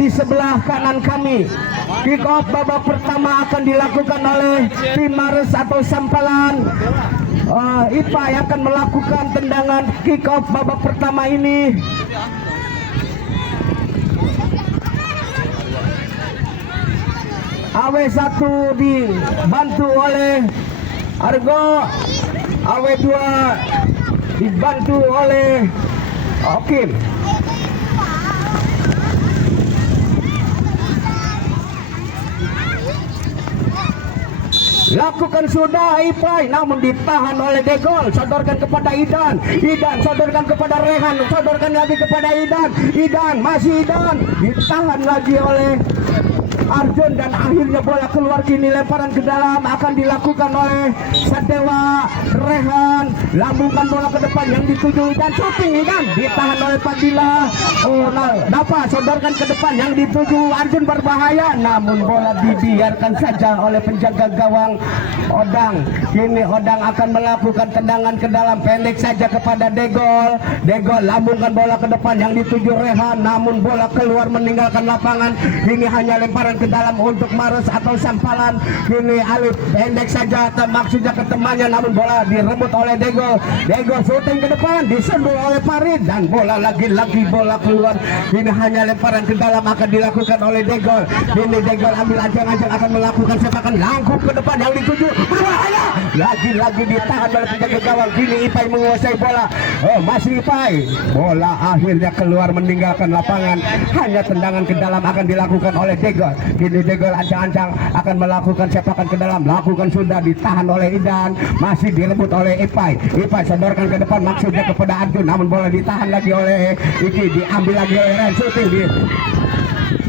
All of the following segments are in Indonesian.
di sebelah kanan kami. Kick off babak pertama akan dilakukan oleh tim Maros atau Sampalan. Ipai akan melakukan tendangan kick off babak pertama ini. AW1 dibantu oleh Argo, AW2 dibantu oleh Okim. Lakukan sudah Ipai, namun ditahan oleh Degol. Sodorkan kepada Idan, Idan sodorkan kepada Rehan, sodorkan lagi kepada Idan, Idan masih Idan, ditahan lagi oleh Arjun dan akhirnya bola keluar. Kini lemparan ke dalam akan dilakukan oleh Sadewa. Rehan lambungkan bola ke depan yang dituju dan shooting Idan ditahan oleh Padilla. Dapat sodorkan ke depan yang dituju Arjun, berbahaya namun bola dibiarkan saja oleh penjaga gawang Odang. Kini Odang akan melakukan tendangan ke dalam pendek saja kepada Degol. Degol lambungkan bola ke depan yang dituju Rehan namun bola keluar meninggalkan lapangan. Ini hanya lemparan ke dalam untuk Maros atau Sampalan. Kini Alif pendek saja maksudnya ke temannya namun bola direbut oleh Degol. Degol shooting ke depan disundul oleh Farid dan bola lagi-lagi bola keluar. Ini hanya lemparan ke dalam akan dilakukan oleh Degol. Ini Degol ambil ancang-ancang akan melakukan sepakan langkung ke depan yang dituju, berbahaya. Lagi-lagi ditahan oleh penjaga gawang. Kini Ipai menguasai bola. Masih Ipai. Bola akhirnya keluar meninggalkan lapangan. Hanya tendangan ke dalam akan dilakukan oleh Degol. Kini Degol ancang-ancang akan melakukan sepakan ke dalam. Lakukan sudah ditahan oleh Idan. Masih direbut oleh Ipai. Ipai sodorkan ke depan maksudnya kepada Arjun namun bola ditahan lagi oleh Iki. Diambil lagi oleh Ren. Shooting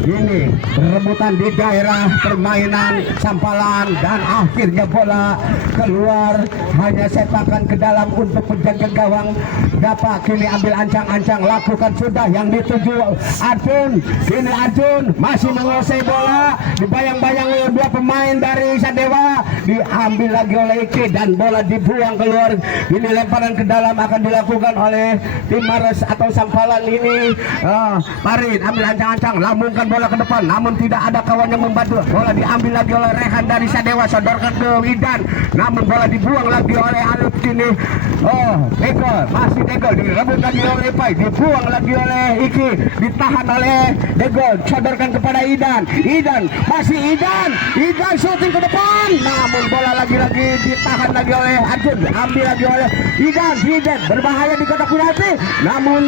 ini rebutan di daerah permainan Sampalan dan akhirnya bola keluar. Hanya sepakan ke dalam untuk penjaga gawang dapat. Kini ambil ancang-ancang lakukan sudah yang dituju Arjun. Kini Arjun masih menguasai bola, dibayang-bayang oleh dua pemain dari Sadewa, diambil lagi oleh Iki dan bola dibuang keluar. Ini lemparan ke dalam akan dilakukan oleh tim Maros atau Sampalan ini. Farid ambil ancang-ancang lambungkan bola ke depan namun tidak ada kawan yang membantu. Bola diambil lagi oleh Rehan dari Sadewa, sodorkan ke Idan namun bola dibuang lagi oleh Alif. Kini Degol, masih Degol direbut lagi oleh Ipai, dibuang lagi oleh Iki, ditahan oleh Degol, sodorkan kepada Idan. Idan masih Idan shooting ke depan namun bola lagi-lagi ditahan lagi oleh Arjun, diambil lagi oleh Idan berbahaya di kotak penalti namun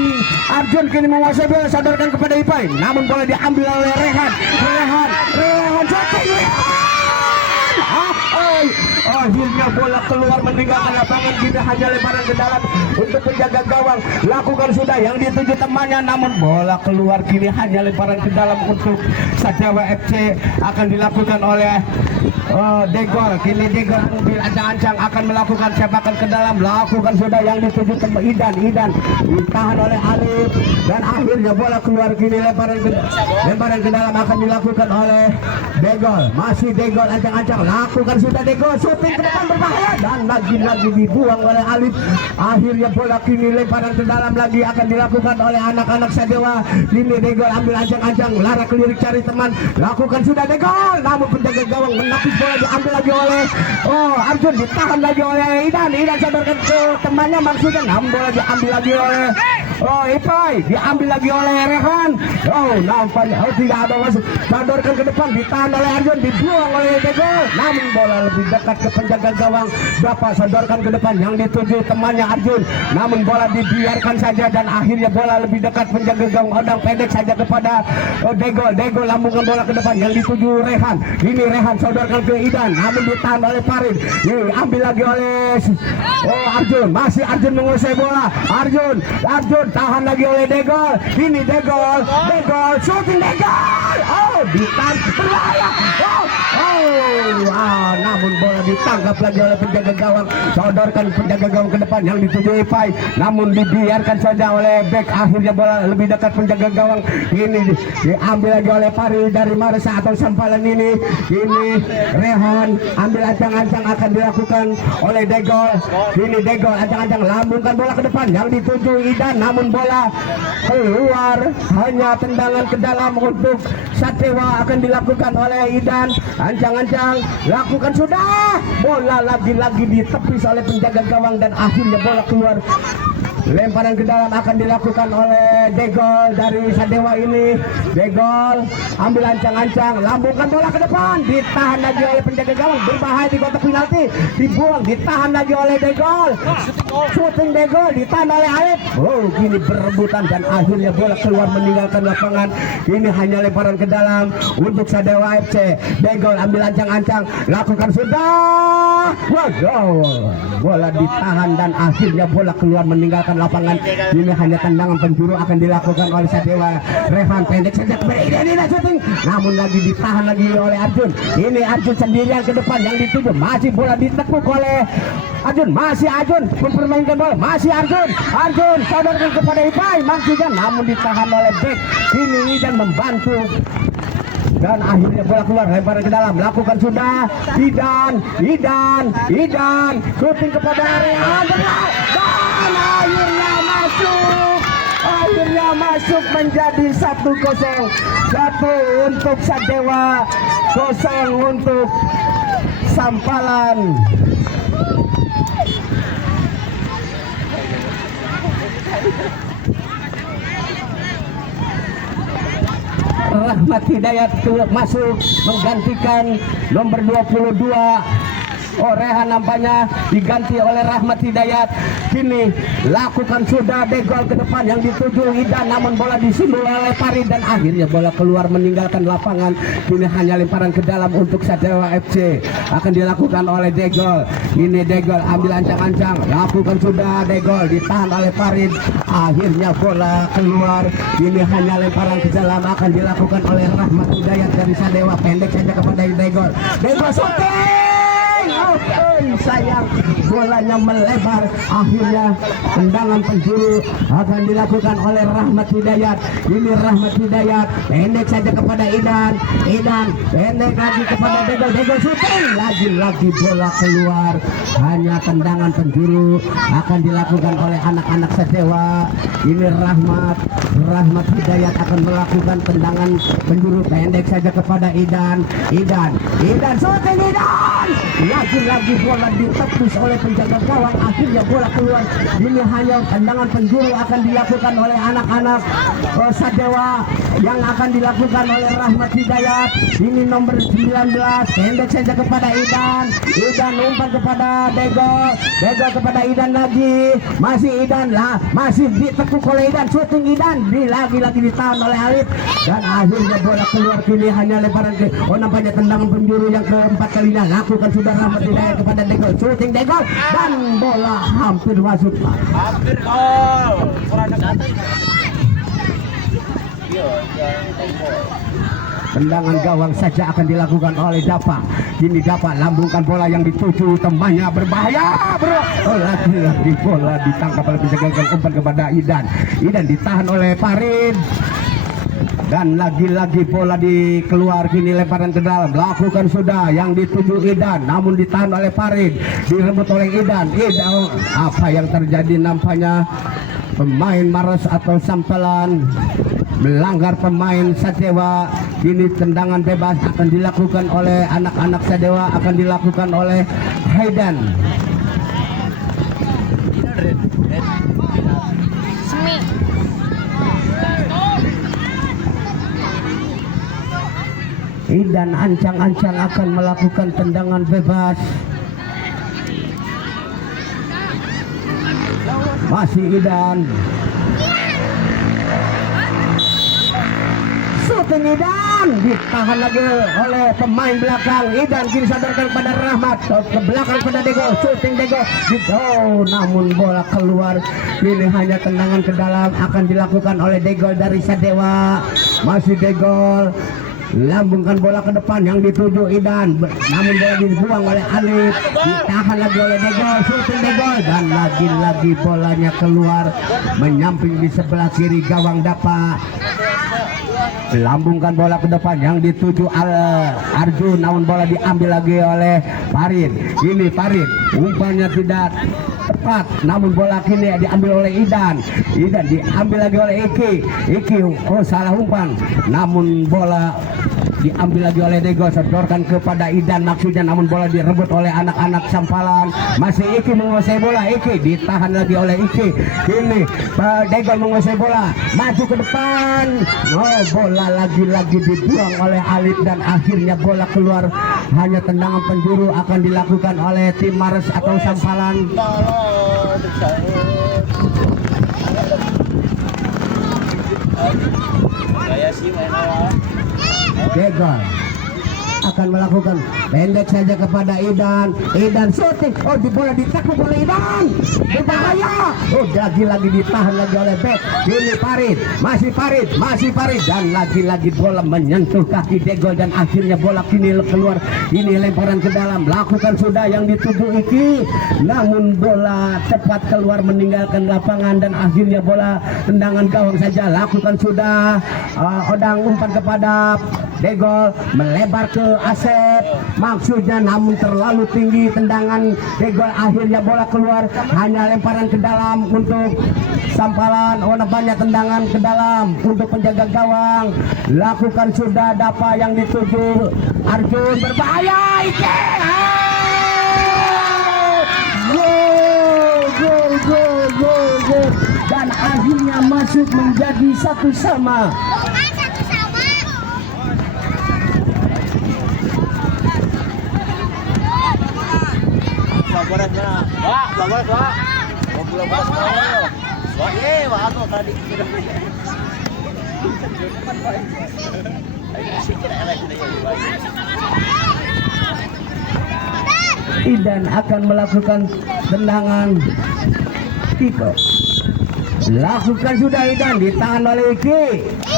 Arjun kini menguasai bola, sodorkan kepada Ipai namun bola diambil oleh Rehan shooting akhirnya bola keluar meninggalkan lapangan. Kini hanya lemparan ke dalam untuk penjaga gawang. Lakukan sudah yang dituju temannya namun bola keluar. Kini hanya lemparan ke dalam untuk Sadewa FC akan dilakukan oleh Degol. Kini Degol ambil ancang-ancang akan melakukan sepakan ke dalam. Lakukan sudah yang dituju teman Idan ditahan oleh Alif dan akhirnya bola keluar. Kini lemparan ke dalam akan dilakukan oleh Degol. Masih Degol ancang-ancang lakukan sudah Degol shooting ke depan berbahaya dan lagi-lagi dibuang oleh Alif. Akhirnya bola kini lemparan ke dalam lagi akan dilakukan oleh anak-anak Sadewa. Kini Degol ambil ancang-ancang lari kelirik cari teman. Lakukan sudah Degol namun penjaga gawang menapis bola diambil lagi oleh Arjun, ditahan lagi oleh Idan sodorkan ke temannya maksudnya namun bola diambil lagi oleh Ipai, diambil lagi oleh Rehan. Nampaknya tidak ada masuk, sodorkan ke depan ditahan oleh Arjun, dibuang oleh Degol namun bola lebih dekat ke penjaga gawang. Dapat sodorkan ke depan yang dituju temannya Arjun namun bola dibiarkan saja dan akhirnya bola lebih dekat penjaga gawang Odang pendek saja kepada Degol lambungkan bola ke depan yang dituju Rehan. Ini Rehan sodorkan ke Idan namun ditahan oleh Farid, diambil lagi oleh Arjun. Masih Arjun menguasai bola. Arjun tahan lagi oleh Degol. Ini Degol shooting Degol ditahan berbahaya. Namun bola ditangkap lagi oleh penjaga gawang. Sodorkan penjaga gawang ke depan yang dituju Ipai, namun dibiarkan saja oleh back. Akhirnya bola lebih dekat penjaga gawang. Ini diambil lagi oleh Farid dari Marisa atau Sampalan ini. Ini Rehan ambil ancang-ancang akan dilakukan oleh Degol. Ini Degol ancang-ancang lambungkan bola ke depan yang dituju Idan, namun bola keluar. Hanya tendangan ke dalam untuk Sadewa akan dilakukan oleh Idan. Ancang-ancang lakukan sudah, bola lagi-lagi ditepis oleh penjaga gawang dan akhirnya bola keluar. Lemparan ke dalam akan dilakukan oleh Degol dari Sadewa ini. Degol ambil ancang-ancang, lambungkan bola ke depan, ditahan lagi oleh penjaga gawang, berbahaya di kotak penalti, dibuang, ditahan lagi oleh Degol. Shooting Degol ditahan oleh Aib. Gini berebutan dan akhirnya bola keluar meninggalkan lapangan. Ini hanya lemparan ke dalam untuk Sadewa FC. Degol ambil ancang-ancang, lakukan sudah. Bola ditahan dan akhirnya bola keluar meninggalkan lapangan. Ini hanya tendangan penjuru akan dilakukan oleh Sadewa. Rehan pendek saja kepada ini shooting, namun lagi ditahan lagi oleh Arjun. Ini Arjun sendirian ke depan yang dituju, masih bola ditekuk oleh Arjun, masih Arjun mempermainkan bola, masih Arjun sodorkan kepada Ipai, maksudnya namun ditahan oleh back. Ini dan membantu dan akhirnya bola keluar, lemparan ke dalam, lakukan sudah Idan shooting kepada Rehan dan akhirnya masuk menjadi 1-0. 1 untuk Sadewa, 0 untuk Sampalan. Rahmat Hidayat masuk menggantikan nomor 22. Rehan nampaknya diganti oleh Rahmat Hidayat. Kini lakukan sudah Degol ke depan yang dituju Idan, namun bola disundul oleh Farid dan akhirnya bola keluar meninggalkan lapangan. Kini hanya lemparan ke dalam untuk Sadewa FC akan dilakukan oleh Degol. Ini Degol ambil ancang-ancang, lakukan sudah Degol ditahan oleh Farid. Akhirnya bola keluar. Ini hanya lemparan ke dalam akan dilakukan oleh Rahmat Hidayat dari Sadewa, pendek saja kepada Degol. Degol shooting. Sayang, bolanya melebar. Akhirnya tendangan penjuru akan dilakukan oleh Rahmat Hidayat. Ini Rahmat Hidayat pendek saja kepada Idan pendek lagi kepada Degol shooting, lagi-lagi bola keluar. Hanya tendangan penjuru akan dilakukan oleh anak-anak Sadewa. Ini Rahmat Hidayat akan melakukan tendangan penjuru pendek saja kepada Idan shooting lagi bola ditepis oleh penjaga gawang. Akhirnya bola keluar. Ini hanya tendangan penjuru akan dilakukan oleh anak-anak Sadewa yang akan dilakukan oleh Rahmat Hidayat. Ini nomor 19 pendek saja kepada Idan umpan kepada Degol kepada Idan lagi, masih Idan masih ditekuk oleh Idan, shooting Idan lagi-lagi ditahan oleh Alif dan akhirnya bola keluar. Kini hanya lemparan ke nampaknya tendangan penjuru yang keempat kalinya lakukan sudah Rahmat Hidayat kepada Degol, shooting Degol dan bola hampir masuk. Hampir gol. Tendangan gawang saja akan dilakukan oleh Dapa. Kini Dapa lambungkan bola yang dituju temannya, berbahaya lagi-lagi bola ditangkap oleh penjaga gawang, umpan kepada Idan ditahan oleh Farid dan lagi-lagi bola dikeluar. Kini lemparan ke dalam, lakukan sudah yang dituju Idan, namun ditahan oleh Farid, direbut oleh Idan. Apa yang terjadi? Nampaknya pemain Maros atau Sampalan melanggar pemain Sadewa. Kini tendangan bebas akan dilakukan oleh anak-anak Sadewa, akan dilakukan oleh Haidan. Idan ancang-ancang akan melakukan tendangan bebas. Masih Idan. Shooting Idan ditahan lagi oleh pemain belakang. Idan kini sadarkan pada Rahmat, ke belakang pada Degol, shooting Degol, namun bola keluar. Ini hanya tendangan ke dalam akan dilakukan oleh Degol dari Sadewa. Masih Degol lambungkan bola ke depan yang dituju Idan, namun bola dibuang oleh Alif, ditahan lagi oleh Degol, shooting Degol, dan lagi-lagi bolanya keluar menyamping di sebelah kiri gawang Dapa. Lambungkan bola ke depan yang dituju Arjun, namun bola diambil lagi oleh Farid. Ini Farid, umpannya tidak tepat, namun bola kini diambil oleh Idan. Idan diambil lagi oleh Iki, oh salah umpan, namun bola diambil lagi oleh Degol, sedorkan kepada Idan maksudnya, namun bola direbut oleh anak-anak Sampalan. Masih Iki menguasai bola, Iki ditahan lagi oleh Iki. Ini Degol menguasai bola, maju ke depan, oh bola lagi-lagi dibuang oleh Alif, dan akhirnya bola keluar. Hanya tendangan penjuru akan dilakukan oleh tim Maros atau Sampalan. Degol akan melakukan pendek saja kepada Idan. Idan shooting, oh di bola ditakut oleh Idan, berbahaya. Oh lagi-lagi ditahan lagi oleh back. Ini Farid, masih Farid, dan lagi-lagi bola menyentuh kaki Degol, dan akhirnya bola kini keluar. Ini lemparan ke dalam, lakukan sudah yang dituju Iki, namun bola cepat keluar meninggalkan lapangan, dan akhirnya bola tendangan gawang saja. Lakukan sudah Odang umpan kepada Degol, melebar ke Asep maksudnya, namun terlalu tinggi tendangan Degol, akhirnya bola keluar. Hanya lemparan ke dalam untuk Sampalan. Oh banyak tendangan ke dalam untuk penjaga gawang. Lakukan sudah Dapa yang dituju Arjun, berbahaya. Ike gol, dan akhirnya masuk menjadi 1-1. Idan akan melakukan tendangan Kiko. Lakukan sudah Idan, ditahan oleh Iki.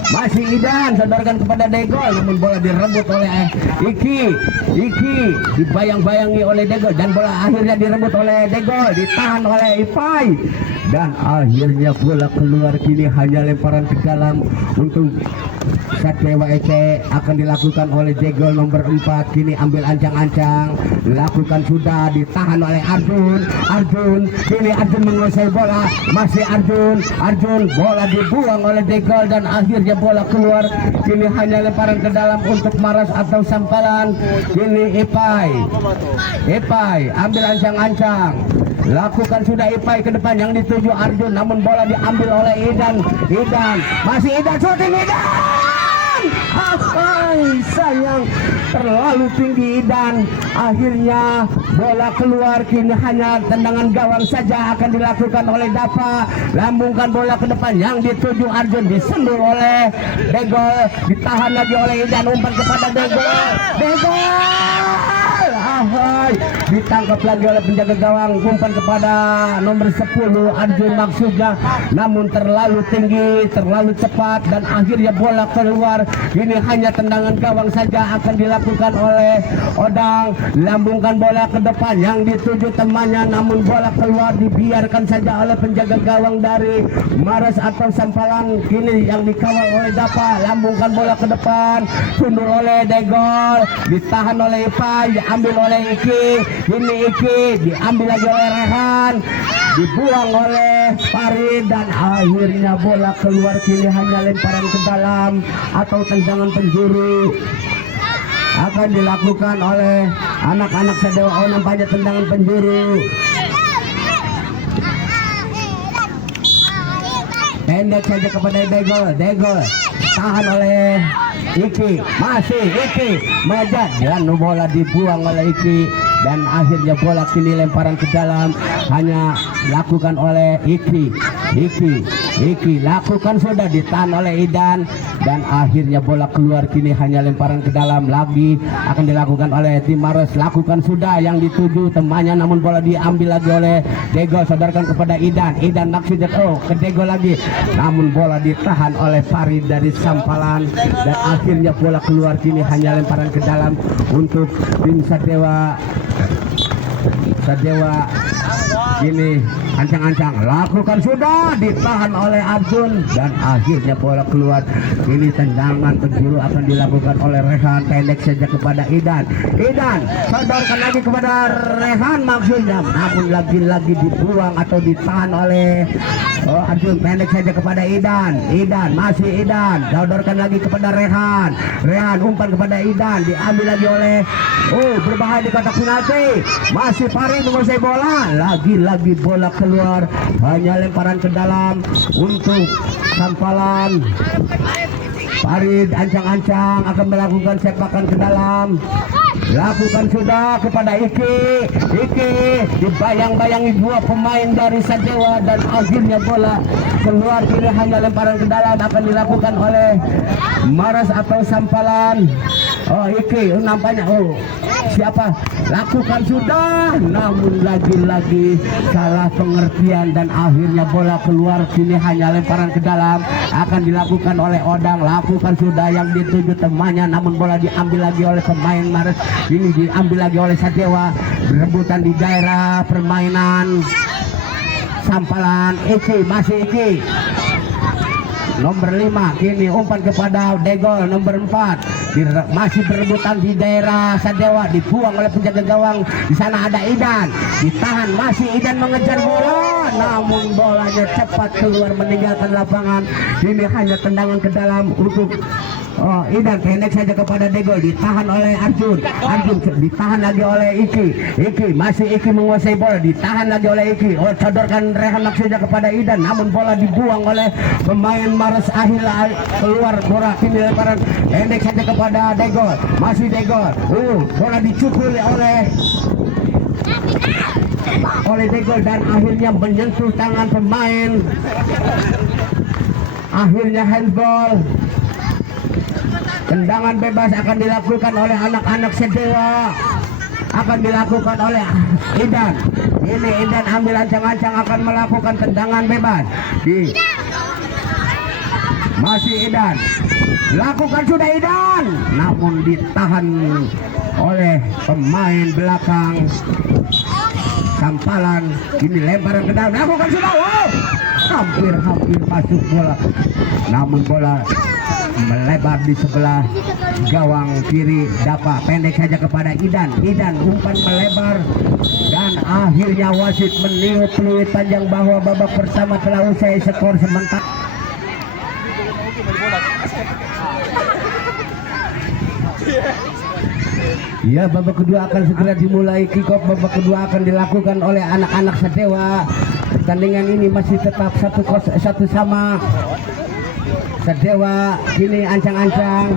Masih Idan, sodorkan kepada Degol, namun bola direbut oleh Iki dibayang-bayangi oleh Degol, dan bola akhirnya direbut oleh Degol, ditahan oleh Ipai, dan akhirnya bola keluar. Kini hanya lemparan ke dalam untuk Satya Ece akan dilakukan oleh Degol nomor 4. Kini ambil ancang-ancang, lakukan sudah, ditahan oleh Arjun. Kini Arjun menguasai bola, masih Arjun, bola dibuang oleh Degol, dan akhirnya bola keluar. Kini hanya lemparan ke dalam untuk Maros atau Sampalan. Kini Ipai ambil ancang-ancang, lakukan sudah Ipai ke depan yang dituju Arjun, namun bola diambil oleh Idan, masih Idan, shooting Idan. Sayang, terlalu tinggi Idan. Akhirnya bola keluar. Kini hanya tendangan gawang saja akan dilakukan oleh Dapa. Lambungkan bola ke depan yang dituju Arjun, disendur oleh Degol, ditahan lagi oleh Idan, umpan kepada Degol, ditangkap lagi oleh penjaga gawang, umpan kepada nomor 10 Arjun maksudnya, namun terlalu tinggi, terlalu cepat, dan akhirnya bola keluar. Ini hanya tendangan gawang saja akan dilakukan oleh Odang. Lambungkan bola ke depan yang dituju temannya, namun bola keluar, dibiarkan saja oleh penjaga gawang dari Maros atau Sampalan. Kini yang dikawal oleh Dapa, lambungkan bola ke depan, tundur oleh Degol, ditahan oleh Ipai, diambil oleh Iki. Ini Iki diambil lagi oleh Rehan, dibuang oleh Farid, dan akhirnya bola keluar. Kini hanya lemparan ke dalam atau tendangan penjuru akan dilakukan oleh anak-anak Sadewa. Nampaknya tendangan penjuru pendek saja kepada Degol, tahan oleh Iki, masih Iki mengejar, dan bola dibuang oleh Iki, dan akhirnya bola kini lemparan ke dalam. Hanya dilakukan oleh Iki lakukan sudah, ditahan oleh Idan dan akhirnya bola keluar. Kini hanya lemparan ke dalam lagi akan dilakukan oleh tim Maros. Lakukan sudah yang dituju temannya, namun bola diambil lagi oleh Degol, sodorkan kepada Idan maksudnya ke Degol lagi, namun bola ditahan oleh Farid dari Sampalan dan akhirnya bola keluar. Kini hanya lemparan ke dalam untuk tim Sadewa. Ini ancang-ancang lakukan sudah, ditahan oleh Arjun dan akhirnya bola keluar. Ini tendangan penjuru akan dilakukan oleh Rehan, pendek saja kepada Idan sodorkan lagi kepada Rehan maksudnya, namun lagi-lagi dibuang atau ditahan oleh Arjun, pendek saja kepada Idan masih Idan, sodorkan lagi kepada Rehan umpan kepada Idan, diambil lagi oleh berbahaya di kotak penalti, masih Farid menguasai bola, lagi-lagi bola keluar, hanya lemparan ke dalam untuk Sampalan. Farid ancang-ancang akan melakukan sepakan ke dalam, lakukan sudah kepada Iki dibayang-bayangi dua pemain dari Sadewa dan akhirnya bola keluar. Kini hanya lemparan ke dalam akan dilakukan oleh Maras atau Sampalan. Iki nampaknya siapa, lakukan sudah, namun lagi-lagi salah pengertian dan akhirnya bola keluar. Kini hanya lemparan ke dalam akan dilakukan oleh Odang, lakukan sudah yang dituju temannya, namun bola diambil lagi oleh pemain Maros. Ini diambil lagi oleh Sadewa, berebutan di daerah permainan Sampalan. Masih Iki nomor 5, kini umpan kepada Degol nomor 4, masih berebutan di daerah Sadewa, dibuang oleh penjaga gawang. Di sana ada Idan, ditahan, masih Idan mengejar bola, namun bolanya cepat keluar meninggalkan lapangan. Ini hanya tendangan ke dalam untuk Idan, pendek saja kepada Degol, ditahan oleh Arjun ditahan lagi oleh Iki masih Iki menguasai bola, ditahan lagi oleh Iki, sodorkan Rehan maksudnya kepada Idan, namun bola dibuang oleh pemain Maros. Akhirnya keluar bola. Kini lemparan pendek saja kepada Degol, masih Degol, bola dicukul oleh Degol dan akhirnya menyentuh tangan pemain, akhirnya handball. Tendangan bebas akan dilakukan oleh anak-anak Sadewa, akan dilakukan oleh Idan. Ini Idan ambil ancang-ancang akan melakukan tendangan bebas. Masih Idan, lakukan sudah Idan, namun ditahan oleh pemain belakang Sampalan. Ini lemparan ke dalam, lakukan sudah, hampir masuk bola, namun bola melebar di sebelah gawang kiri Dapa, pendek saja kepada Idan umpan melebar dan akhirnya wasit meniup peluit panjang bahwa babak pertama telah usai, skor sementara. Ya, babak kedua akan segera dimulai. Kick off babak kedua akan dilakukan oleh anak-anak Sadewa. Pertandingan ini masih tetap 1-1 sama. Sadewa kini ancang-ancang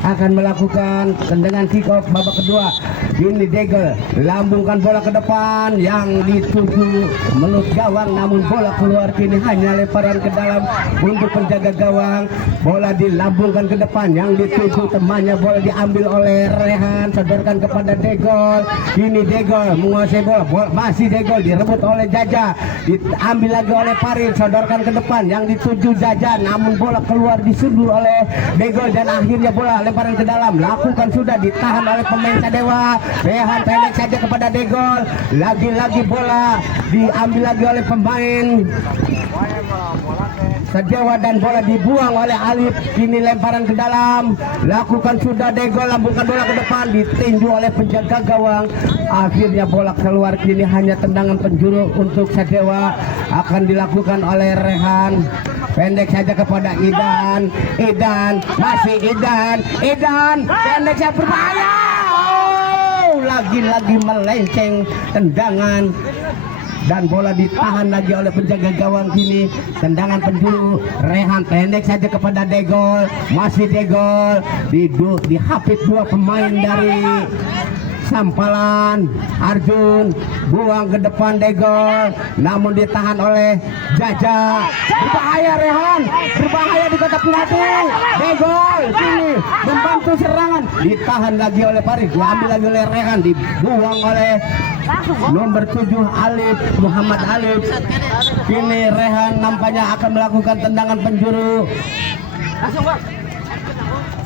akan melakukan tendangan kick off babak kedua. Ini Degol lambungkan bola ke depan yang dituju menurut gawang, namun bola keluar. Kini hanya lemparan ke dalam untuk penjaga gawang. Bola dilambungkan ke depan yang dituju temannya, bola diambil oleh Rehan, sodorkan kepada Degol. Ini Degol menguasai bola, masih Degol direbut oleh Jaja, diambil lagi oleh Farid, sodorkan ke depan yang dituju Jaja, namun bola keluar disundur oleh Degol dan akhirnya bola lemparan ke dalam, lakukan sudah, ditahan oleh pemain Sadewa. Rehan pendek saja kepada Degol, lagi-lagi bola diambil lagi oleh pemain Sadewa dan bola dibuang oleh Alif. Kini lemparan ke dalam, lakukan sudah Degol, lambungkan bola ke depan, ditinju oleh penjaga gawang. Akhirnya bola keluar. Kini hanya tendangan penjuru untuk Sadewa akan dilakukan oleh Rehan, pendek saja kepada Idan, masih Idan, pendek saja berbahaya. Lagi-lagi melenceng tendangan dan bola ditahan lagi oleh penjaga gawang. Kini tendangan penjuru Rehan, pendek saja kepada Degol, masih Degol, dihapit dua pemain dari Sampalan Arjun buang ke depan Degol, namun ditahan oleh Jaja. Berbahaya Rehan, berbahaya di kotak penalti. Degol sini membantu serangan, ditahan lagi oleh Farid, diambil lagi oleh Rehan, dibuang oleh nomor 7 Alif, Muhammad Alif. Kini Rehan nampaknya akan melakukan tendangan penjuru.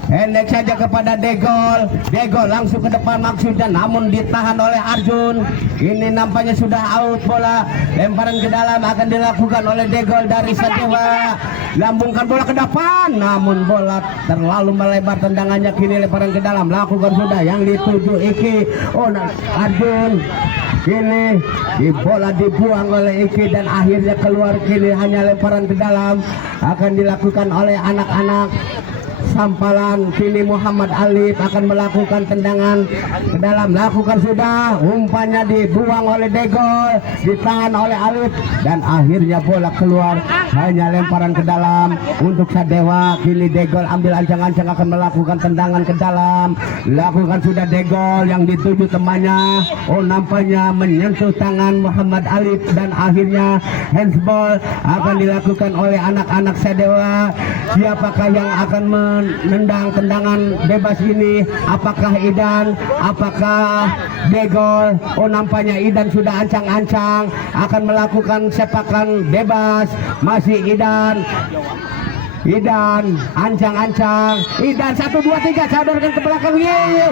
Hendek saja kepada Degol. Degol langsung ke depan maksudnya, namun ditahan oleh Arjun. Ini nampaknya sudah out bola. Lemparan ke dalam akan dilakukan oleh Degol dari Sadewa. Lambungkan bola ke depan, namun bola terlalu melebar tendangannya. Kini lemparan ke dalam, lakukan sudah yang dituju Iki. Oh, Arjun. Kini di bola dibuang oleh Iki dan akhirnya keluar. Kini hanya lemparan ke dalam akan dilakukan oleh anak-anak Sampalan. Kini Muhammad Alif akan melakukan tendangan ke dalam, lakukan sudah, umpannya dibuang oleh Degol, ditahan oleh Alif dan akhirnya bola keluar, hanya lemparan ke dalam untuk Sadewa. Kini Degol ambil ancang-ancang akan melakukan tendangan ke dalam, lakukan sudah Degol yang dituju temannya. Oh, nampaknya menyentuh tangan Muhammad Alif dan akhirnya handsball akan dilakukan oleh anak-anak Sadewa. Siapakah yang akan menendang tendangan bebas ini? Apakah Idan? Apakah Degol? Oh, nampaknya Idan sudah ancang-ancang akan melakukan sepakan bebas. Masih Idan. Idan ancang-ancang, Idan 1 2 3 sadarkan ke belakang.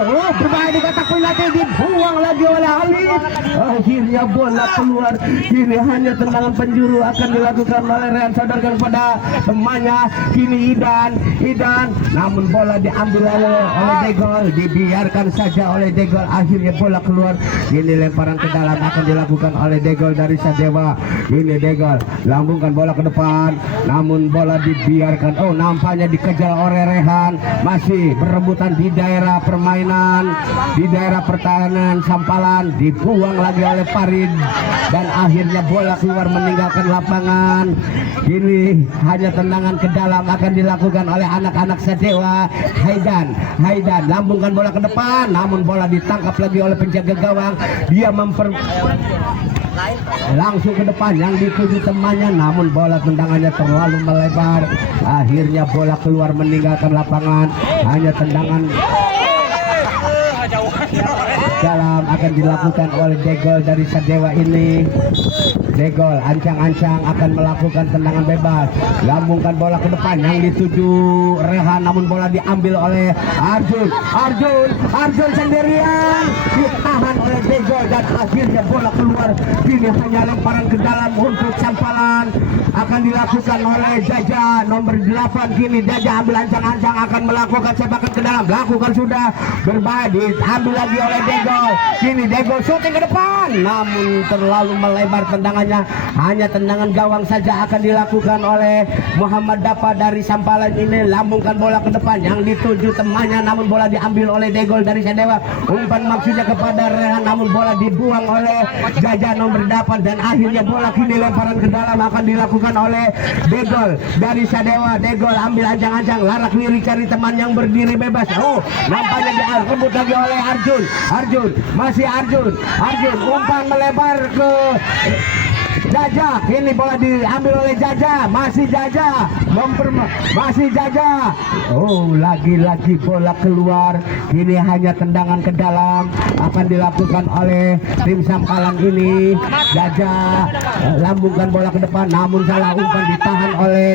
Oh, berbahaya di kotak penalti, dibuang lagi oleh Alif. Akhirnya bola keluar. Kini hanya tendangan penjuru akan dilakukan oleh Rehan, sadarkan kepada temannya. Kini Idan, namun bola diambil oleh Degol, dibiarkan saja oleh Degol. Akhirnya bola keluar. Kini lemparan ke dalam akan dilakukan oleh Degol dari Sadewa. Ini Degol lambungkan bola ke depan, namun bola dibiarkan. Oh, nampaknya dikejar oleh Rehan, masih berebutan di daerah permainan, di daerah pertahanan Sampalan, dibuang lagi oleh Farid dan akhirnya bola keluar meninggalkan lapangan. Kini hanya tendangan ke dalam akan dilakukan oleh anak-anak Sadewa. Haidan lambungkan bola ke depan, namun bola ditangkap lagi oleh penjaga gawang. Dia langsung ke depan yang dituju temannya, namun bola tendangannya terlalu melebar. Akhirnya bola keluar meninggalkan lapangan, hanya tendangan dalam akan dilakukan oleh Degol dari Sadewa ini. Degol ancang-ancang akan melakukan tendangan bebas, lambungkan bola ke depan yang dituju Rehan, namun bola diambil oleh Arjun sendirian, ditahan oleh Degol dan akhirnya bola keluar. Kini hanya lemparan ke dalam untuk Sampalan, akan dilakukan oleh Jaja nomor 8. Kini Jaja ambil ancang-ancang akan melakukan sepakan ke dalam, lakukan sudah, berbahaya, diambil lagi oleh Degol. Kini Degol syuting ke depan, namun terlalu melebar tendangannya. Hanya tendangan gawang saja akan dilakukan oleh Muhammad Dapa dari Sampalan ini. Lambungkan bola ke depan yang dituju temannya, namun bola diambil oleh Degol dari Sadewa. Umpan maksudnya kepada Rehan, namun bola dibuang oleh Jaja nomor 8 dan akhirnya bola kini lemparan ke dalam akan dilakukan oleh Degol dari Sadewa. Degol ambil ancang-ancang, larak lirik cari teman yang berdiri bebas. Oh, nampaknya direbut lagi oleh Arjun. Umpan melebar ke Jaja. Ini bola diambil oleh Jaja, masih Jaja. Oh, lagi-lagi bola keluar. Ini hanya tendangan ke dalam akan dilakukan oleh tim Sampalan ini. Jaja lambungkan bola ke depan, namun salah umpan, ditahan oleh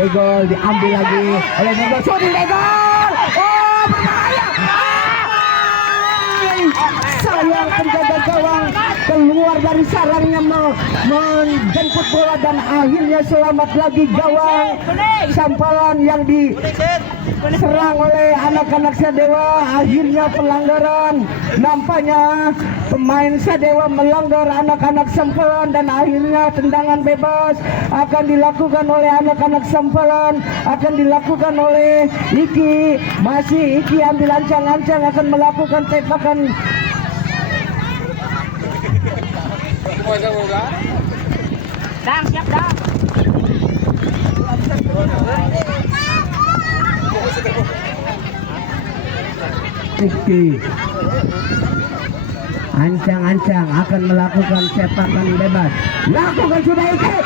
Degol, diambil lagi oleh Degol. Shooting Degol. Oh, berbahaya. Sayang, penjaga gawang keluar dari sarangnya menjemput bola dan akhirnya selamat lagi gawang Sampalan yang diserang oleh anak-anak Sadewa. Akhirnya pelanggaran, nampaknya pemain Sadewa melanggar anak-anak Sampalan dan akhirnya tendangan bebas akan dilakukan oleh anak-anak Sampalan, akan dilakukan oleh Iki. Masih Iki ambil ancang-ancang akan melakukan tepakan. Đang siap dah. Iki Ancang-ancang akan melakukan sepakan bebas. Lakukan sudah Iki.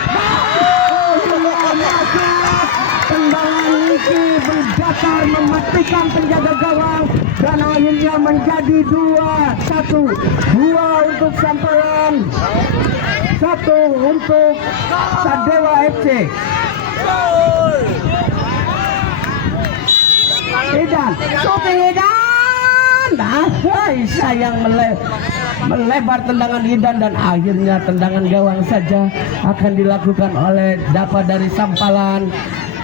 Tendangan Iki berdatar mematikan penjaga gawang dan akhirnya menjadi 2-1. 2 untuk Sampalan, 1 untuk Sadewa FC. Idan, shooting Idan. Sayang melebar tendangan Idan dan akhirnya tendangan gawang saja akan dilakukan oleh Dapa dari Sampalan.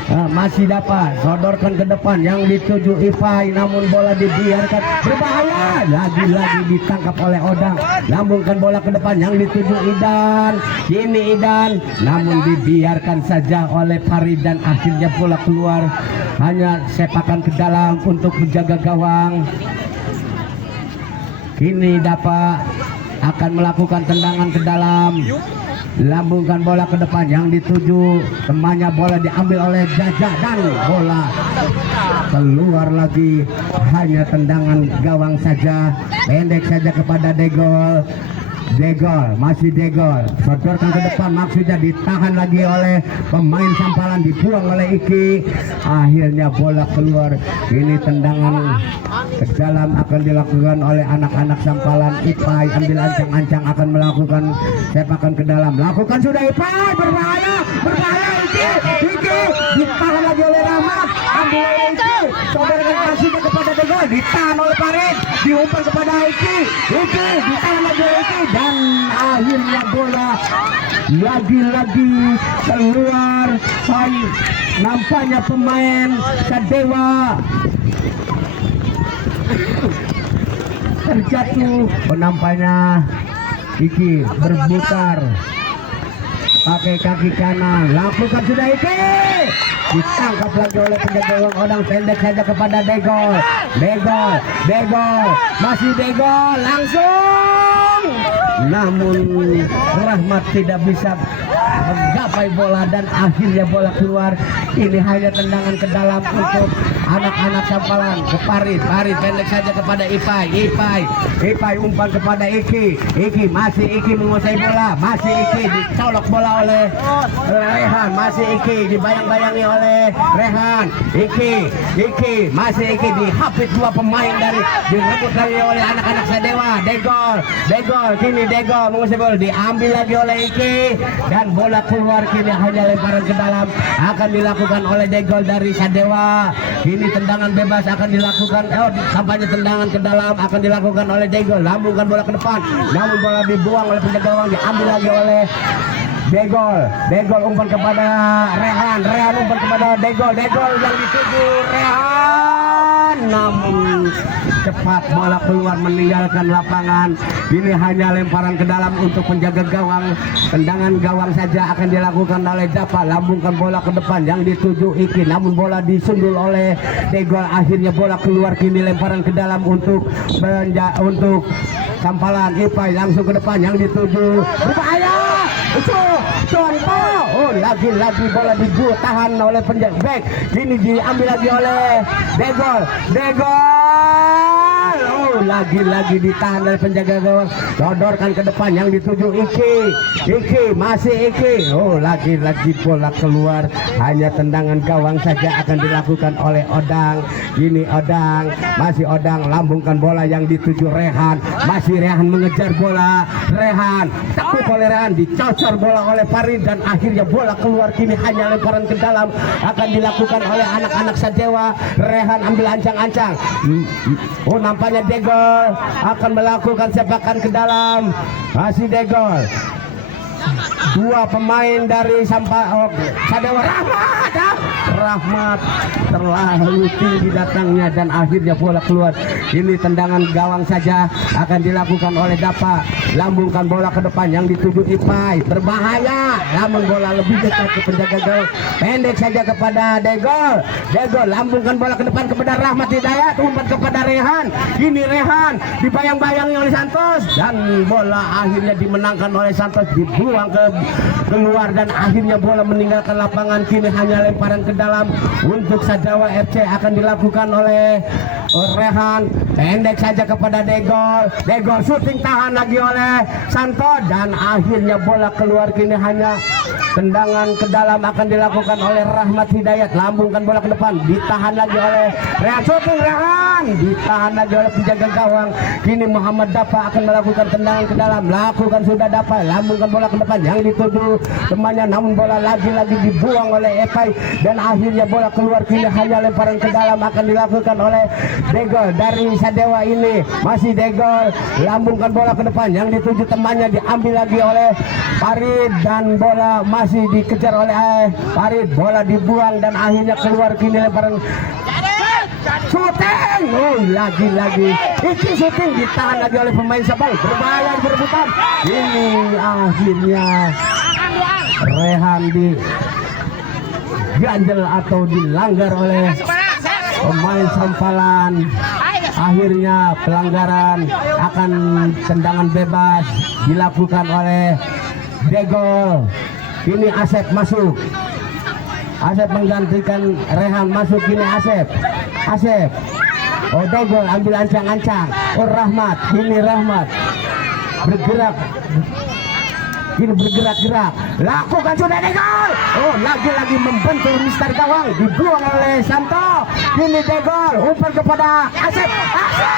Masih dapat sodorkan ke depan yang dituju Ipai, namun bola dibiarkan, berbahaya, lagi-lagi ditangkap oleh Odang. Lambungkan bola ke depan yang dituju Idan, ini Idan, namun dibiarkan saja oleh Farid dan akhirnya bola keluar. Hanya sepakan ke dalam untuk menjaga gawang. Kini Dapa akan melakukan tendangan ke dalam. Lambungkan bola ke depan yang dituju temannya, bola diambil oleh Jajak dan bola keluar lagi. Hanya tendangan gawang saja, pendek saja kepada Degol. Degol, masih Degol, sodorkan ke depan, maksudnya ditahan lagi oleh pemain Sampalan, dibuang oleh Iki. Akhirnya bola keluar. Ini tendangan ke dalam akan dilakukan oleh anak-anak Sampalan. Ipai ambil ancang-ancang akan melakukan sepakan ke dalam. Lakukan sudah Ipai, berbahaya, berbahaya Iki. Iki ditahan lagi oleh Rahmat, ambil oleh Iki, sodorkan kasihnya kepada Degol, ditahan oleh Farid, diumpan kepada Iki. Iki ditahan lagi oleh Iki dan akhirnya bola lagi-lagi keluar. Nampaknya pemain Sadewa terjatuh. Nampaknya Iki berputar pakai kaki kanan. Lakukan sudah Iki, ditangkap lagi oleh penjaga gawang Odang, pendek saja kepada Degol. Degol, masih Degol, langsung, namun Rahmat tidak bisa menggapai bola dan akhirnya bola keluar. Ini hanya tendangan ke dalam untuk anak-anak Sampalan. Ke Farid pendek saja kepada Ipai umpan kepada Iki, masih Iki menguasai bola, masih Iki dicolok bola oleh Rehan, masih Iki dibayang-bayangi oleh Rehan. Iki masih Iki dihapit dua pemain dari, direbut lagi oleh anak-anak Sadewa. Degol, kini Degol menguasai bola, diambil lagi oleh Iki dan bola keluar. Kini hanya lemparan ke dalam akan dilakukan oleh Degol dari Sadewa. Ini tendangan bebas akan dilakukan, tampaknya tendangan ke dalam akan dilakukan oleh Degol. Lambungkan bola ke depan, namun bola dibuang oleh penjaga gawang, diambil lagi oleh Degol umpan kepada Rehan umpan kepada Degol yang dituju Rehan, namun cepat bola keluar meninggalkan lapangan. Ini hanya lemparan ke dalam untuk penjaga gawang. Tendangan gawang saja akan dilakukan oleh Dapa. Lambungkan bola ke depan yang dituju Iki, namun bola disundul oleh Degol. Akhirnya bola keluar. Kini lemparan ke dalam untuk Sampalan. Ipai langsung ke depan yang dituju, berbahaya. Contoh, lagi-lagi bola ditahan oleh penjaga back. Ini diambil lagi oleh Degol. Lagi-lagi ditahan oleh penjaga gawang. Sodorkan ke depan yang dituju Iki, masih Iki. Lagi-lagi bola keluar. Hanya tendangan gawang saja akan dilakukan oleh Odang. Ini Odang, masih Odang, lambungkan bola yang dituju Rehan. Masih Rehan mengejar bola. Rehan takut oleh Rehan, dicocor bola oleh Farid dan akhirnya bola keluar. Kini hanya lemparan ke dalam akan dilakukan oleh anak-anak Sadewa. Rehan ambil ancang-ancang. Nampaknya Degol akan melakukan sepakan ke dalam. Masih Degol. Dua pemain dari Sadewa. Rahmat terlalu tinggi datangnya dan akhirnya bola keluar. Ini tendangan gawang saja akan dilakukan oleh Dapa. Lambungkan bola ke depan yang dituju Ipai, berbahaya, namun bola lebih dekat ke penjaga gawang, pendek saja kepada Degol. Lambungkan bola ke depan kepada Rahmat Hidayat, umpan kepada Rehan. Ini Rehan dibayang-bayangi oleh Santos dan bola akhirnya dimenangkan oleh Santos, dibuang keluar dan akhirnya bola meninggalkan lapangan. Kini hanya lemparan ke dalam untuk Sadewa FC akan dilakukan oleh Rehan, pendek saja kepada Degol. Degol syuting tahan lagi oleh Santo dan akhirnya bola keluar. Kini hanya tendangan ke dalam akan dilakukan oleh Rahmat Hidayat. Lambungkan bola ke depan, ditahan lagi oleh Rehan. Syuting Rehan, ditahan lagi oleh penjaga gawang. Kini Muhammad Dafa akan melakukan tendangan ke dalam. Lakukan sudah Dafa, lambungkan bola ke depan yang dituju temannya, namun bola lagi-lagi dibuang oleh Epai dan akhirnya bola keluar. Kini hanya lemparan ke dalam akan dilakukan oleh Degol dari Sadewa. Ini masih Degol, lambungkan bola ke depan yang dituju temannya, diambil lagi oleh Farid dan bola masih dikejar oleh Farid. Bola dibuang dan akhirnya keluar. Kini lemparan syuting, lagi-lagi iki syuting ditahan lagi oleh pemain Sabang. Berbahaya di perebutan. Ini akhirnya Rehan di ganjel atau dilanggar oleh pemain Sampalan. Akhirnya pelanggaran akan tendangan bebas dilakukan oleh Degol. Ini Asep masuk. Asep menggantikan Rehan masuk. Ini Asep. Oh Degol ambil ancang-ancang. Oh Rahmat. Ini Rahmat bergerak. Ini bergerak-gerak. Lakukan sudah Degol. Oh lagi-lagi membentur Mister Gawang. Dibuang oleh Santo. Ini Degol umpan kepada Asep. Asep.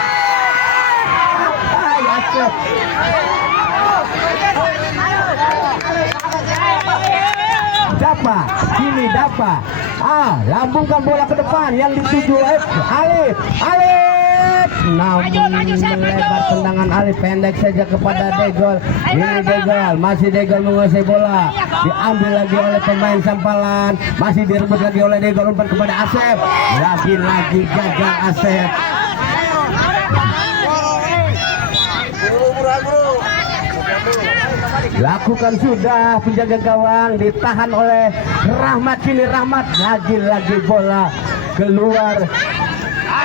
Dafa, kini Dafa. Lambungkan bola ke depan yang dituju Alif. Namun melebar tendangan Alif, pendek saja kepada Degol. Ini Degol, masih Degol menguasai bola. Diambil lagi oleh pemain Sampalan. Masih direbut lagi oleh Degol, umpan kepada Asep. Lagi-lagi gagal Asep. Lakukan sudah penjaga gawang, ditahan oleh Rahmat. Kini Rahmat lagi-lagi bola keluar.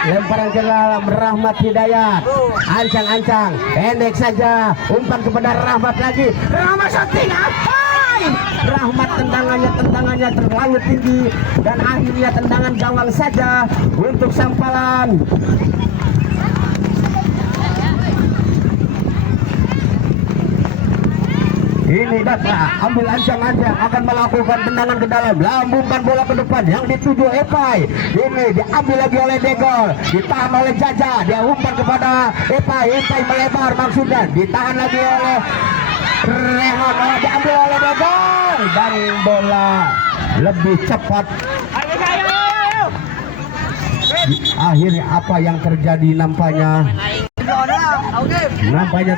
Lemparan ke dalam Rahmat Hidayat. Ancang-ancang, pendek saja. Umpan kepada Rahmat lagi. Rahmat shooting apa? Rahmat tendangannya terlalu tinggi dan akhirnya tendangan gawang saja untuk Sampalan. Ini Dafa ambil ancang-ancang akan melakukan tendangan ke dalam, lambungkan bola ke depan yang dituju Epai. Ini diambil lagi oleh Degol, ditahan oleh Jaja, dia umpan kepada Epai. Epai melebar maksudnya, ditahan lagi oleh Rehan, diambil oleh Degol dan bola lebih cepat. Akhirnya apa yang terjadi nampaknya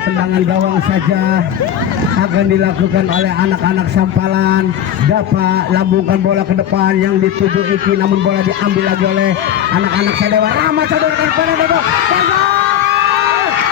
tendangan gawang saja akan dilakukan oleh anak-anak Sampalan. Dafa lambungkan bola ke depan yang dituju Iki, namun bola diambil lagi oleh anak-anak Sadewa. Rahmat sodorkan pada Degol.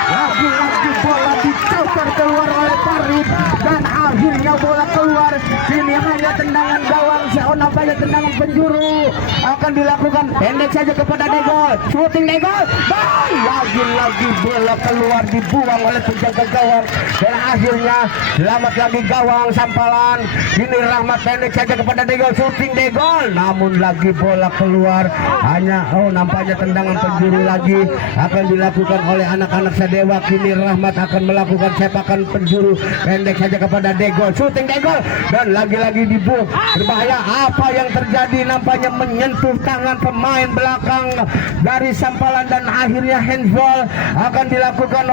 Lagi-lagi bola dicoper keluar oleh Farid dan akhirnya bola keluar. Ini hanya tendangan gawang. Nampaknya tendangan penjuru akan dilakukan, pendek saja kepada Degol. Shooting Degol dan lagi-lagi bola keluar, dibuang oleh penjaga gawang dan akhirnya selamat lagi gawang Sampalan. Ini Rahmat pendek saja kepada Degol. Shooting Degol namun lagi bola keluar. Hanya nampaknya tendangan penjuru lagi akan dilakukan oleh anak-anak Sadewa. Kini Rahmat akan melakukan sepakan penjuru, pendek saja kepada Degol. Shooting Degol dan lagi-lagi dibuang. Berbahaya. Apa yang terjadi? Nampaknya menyentuh tangan pemain belakang dari Sampalan dan akhirnya handball akan dilakukan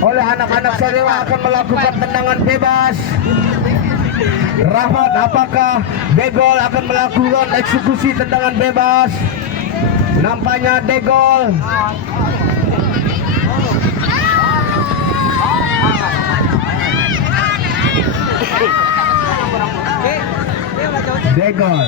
oleh anak-anak Sadewa, akan melakukan tendangan bebas. Rahmat, apakah Degol akan melakukan eksekusi tendangan bebas? Nampaknya Degol. Degol,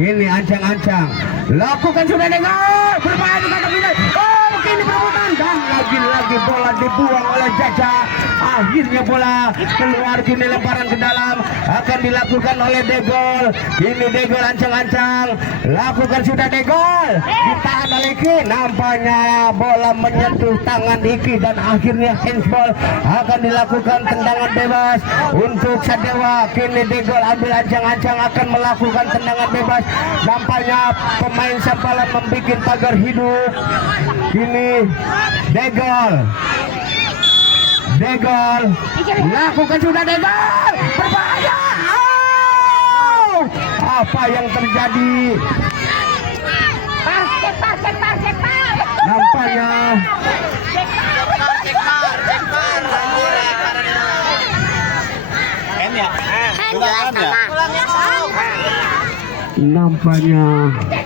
ini ancang-ancang, lakukan sudah Degol, berbahaya di kata final. Oh, kini perebutan dan lagi-lagi bola dibuang oleh Jaja. Akhirnya bola keluar, kini lemparan ke dalam akan dilakukan oleh Degol. Ini Degol ancang-ancang, lakukan sudah Degol, ditahan oleh Iki. Nampaknya bola menyentuh tangan Iki dan akhirnya handsball. Akan dilakukan tendangan bebas untuk Sadewa. Kini Degol ambil ancang-ancang akan melakukan tendangan bebas. Nampaknya pemain Sampalan membuat pagar hidup. Kini Degol lakukan sudah Degol, berbahaya. Apa yang terjadi? Nampaknya nampaknya